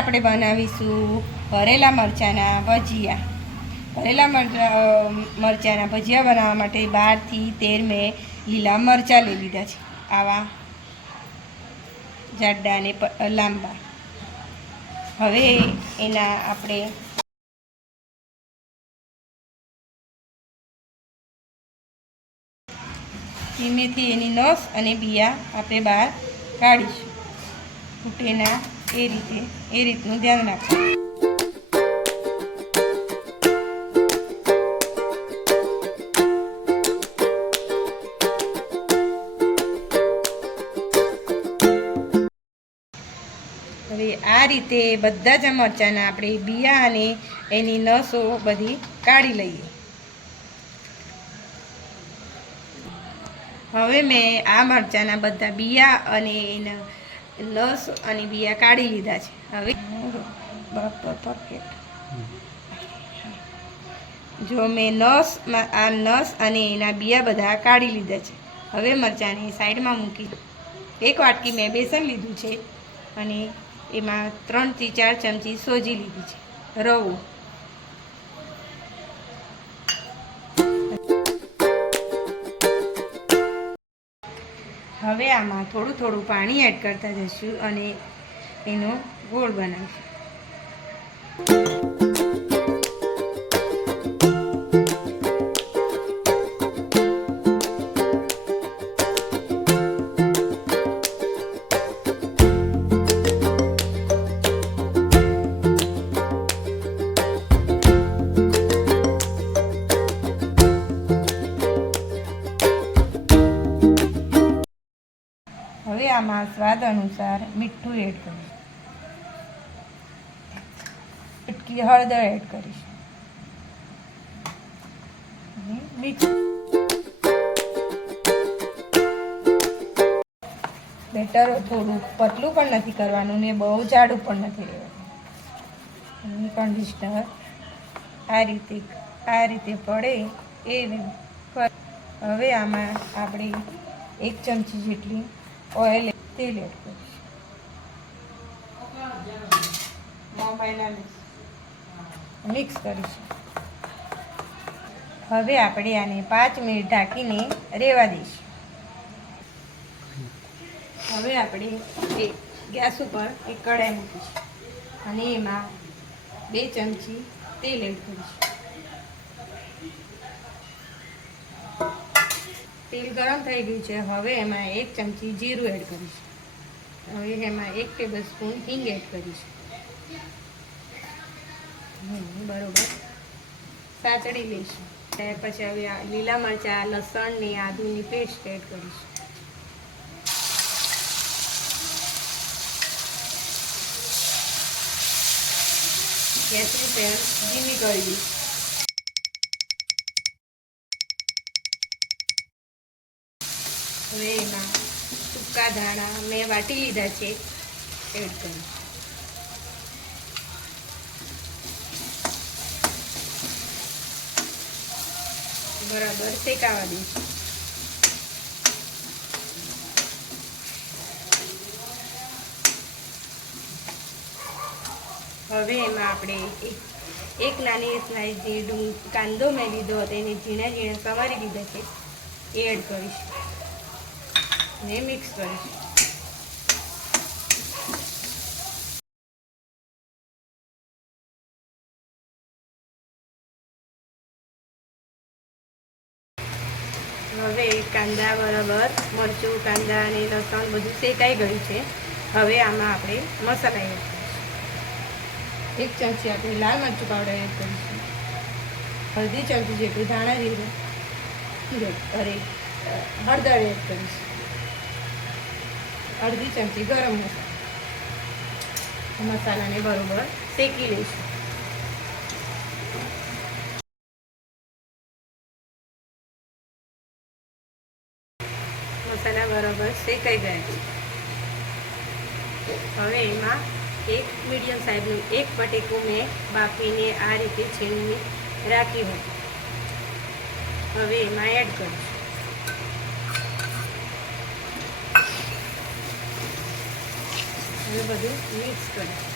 આપણે બનાવીશું ભરેલા મરચાંના ભજીયા. ભરેલા મરચાંના ભજીયા બનાવવા માટે 12 થી 13 મેં લીલા મરચાં લઈ લીધા છે, આવા જાડા અને લાંબા. હવે એના આપણે ધીમેથી એની નસ અને બિયા આપણે બહાર કાઢીશું. ફૂટેના એ રીતનું ધ્યાન રાખવું. હવે આ રીતે બધા જ મરચાંના આપણે બિયા અને એની નસો બધી કાઢી લઈએ. હવે મેં આ મરચાંના બધા બિયા અને એના નસ અને બિયા કાઢી લીધા છે. હવે બરાબર પરફેક્ટ. જો મેં આ નસ અને એના બિયા બધા કાઢી લીધા છે. હવે મરચાંને સાઈડમાં મૂકી 1 વાટકી મેં બેસન લીધું છે અને એમાં 3 થી 4 ચમચી સોજી લીધી છે, રવો. હવે આમાં થોડું થોડું પાણી એડ કરતા જઈશું અને એનો ગોળ બનાવીશું. હવે આમાં સ્વાદ અનુસાર મીઠું એડ કરીશું, ચટકી હળદર એડ કરીશું અને મિક્સ. બેટર થોડું પતલું પણ નથી કરવાનું ને બહુ જાડું પણ નથી રહેવાનું. કન્ડિશનર આ રીતે પડે એ. હવે આમાં આપણે 1 ચમચી જેટલી તેલ એડ કરીશું, મિક્સ કરીશું. હવે આપણે આને 5 મિનિટ ઢાંકીને રહેવા દઈશું. હવે આપણે ગેસ ઉપર એક કઢાઈ મૂકીશું અને એમાં 2 ચમચી તેલ એડ કરીશું. તેલ ગરમ થઈ ગયું છે. હવે એમાં 1 ચમચી જીરું એડ કરીશું. હવે એમાં 1 ટેબલસ્પૂન હિંગ એડ કરીશું. બરોબર સાચડી લઈશું. પછી હવે લીલા મરચાં, લસણ ને આદુની પેસ્ટ એડ કરીશું. ગેસની ફ્લેમ ધીમી કરી દઈશું. હવે એમાં સૂકા ધાણા મેં વાટી લીધા છે, એડ કરીશ. બરાબર શેકાવા દઈશું. હવે એમાં આપણે એક નાની સ્લાઇસ જે કાંદો મેં લીધો હતો એને ઝીણા ઝીણા સમારી લીધા છે, એ એડ કરીશું ને મિક્સ કરીશું. હવે કાંદા બરાબર મરચું, કાંદા અને લસણ બધું શેકાઈ ગયું છે. હવે આમાં આપણે મસાલા એડ કરીશું. 1 ચમચી આપણે લાલ મરચું પાવડર એડ કરીશું. અડધી ચમચી જેટલું ધાણા જીરું હળદર એડ કરીશું. અડધી ચમચી ગરમ મસાલાને બરોબર શેકી લઈશું. મસાલા બરાબર શેકાઈ ગયા છે. હવે એમાં એક મીડિયમ સાઈઝનું 1 બટેકું મેં બાફીને આ રીતે છીણીને રાખ્યું હતું. હવે એમાં એડ કરીશું. હવે બધું મિક્સ કરીશું.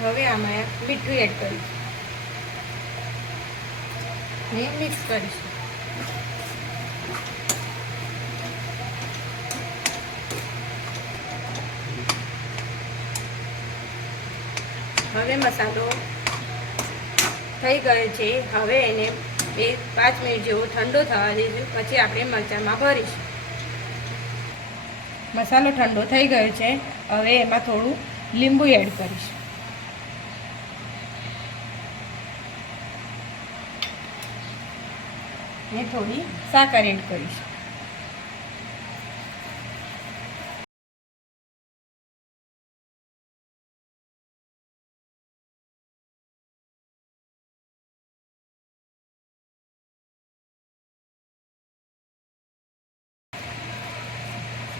હવે આમાં મીઠું એડ કરીશું ને મિક્સ કરીશું. હવે મસાલો થઈ ગયો છે. હવે એને 2-5 મિનિટ જેવો ઠંડો થવા દઈશું, પછી આપણે મરચાંમાં ભરીશું. મસાલો ઠંડો થઈ ગયો છે. હવે એમાં થોડું લીંબુ એડ કરીશું ને થોડી સાકર એડ કરીશું.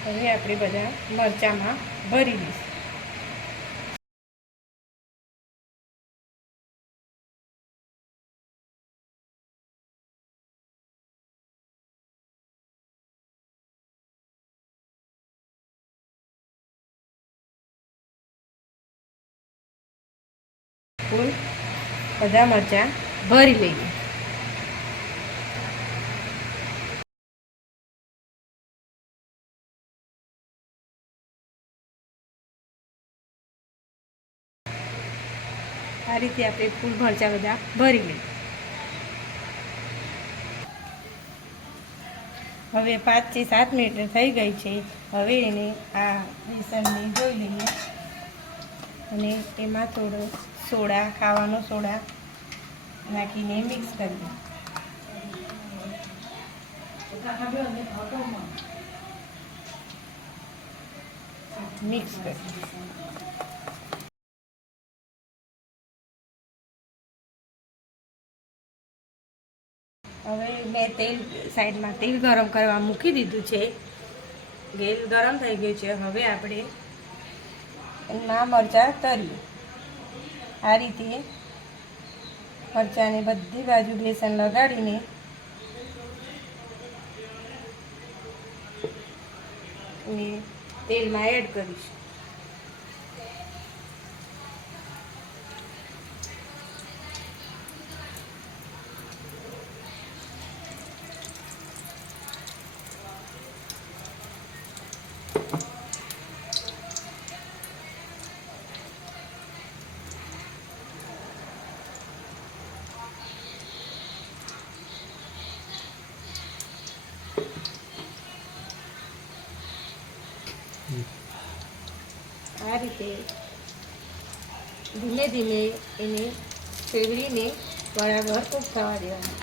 હવે આપણે બધા મરચાંમાં ભરી દઈશું. ફૂલ બધા મરચાં ભરી લઈએ. આ રીતે આપણે ફૂલ મરચાં બધા ભરી લઈએ. હવે 5 થી 7 મિનિટ થઈ ગઈ છે. હવે એને આ બેસનને જોઈ લઈએ અને એમાં થોડો સોડા, ખાવાનો સોડા નાખીને મિક્સ કરીએ. મિક્સ કરીએ. હવે મેં સાઈડમાં તેલ ગરમ કરવા મૂકી દીધું છે. તેલ ગરમ થઈ ગયું છે. હવે આપણે એમાં મરચાં તરીએ. આ રીતે મરચાંને બધી બાજુ બેસન લગાડીને તેલમાં એડ કરીશું. આ રીતે ધીમે ધીમે એને ફેરવીને બરાબર કૂક થવા દેવાનું.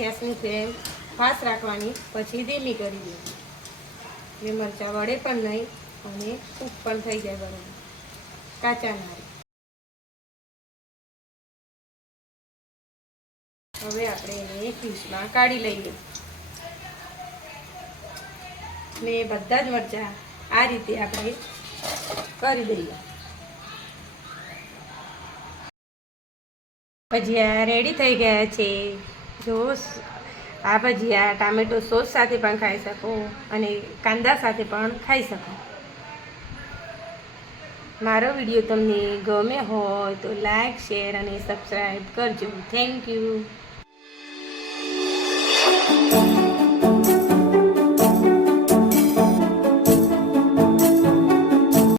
ગેસની ફ્લેમ ફાસ્ટ રાખવાની, પછી ધીમી કરી દેવાની. એ મરચાં વળે પણ નહીં અને કૂક પણ થઈ જાય બરાબર, કાચા ના રહે. હવે આપણે એને ડીશમાં કાઢી લઈએ ને બધા જ મરચાં આ રીતે આપણે કરી દઈએ. ભજીયા રેડી થઈ ગયા છે. જો આ ભજીયા ટામેટો સોસ સાથે પણ ખાઈ શકો અને કાંદા સાથે પણ ખાઈ શકો. મારો વિડીયો તમને ગમે હોય તો લાઈક, શેર અને સબસ્ક્રાઈબ કરજો. Thank you.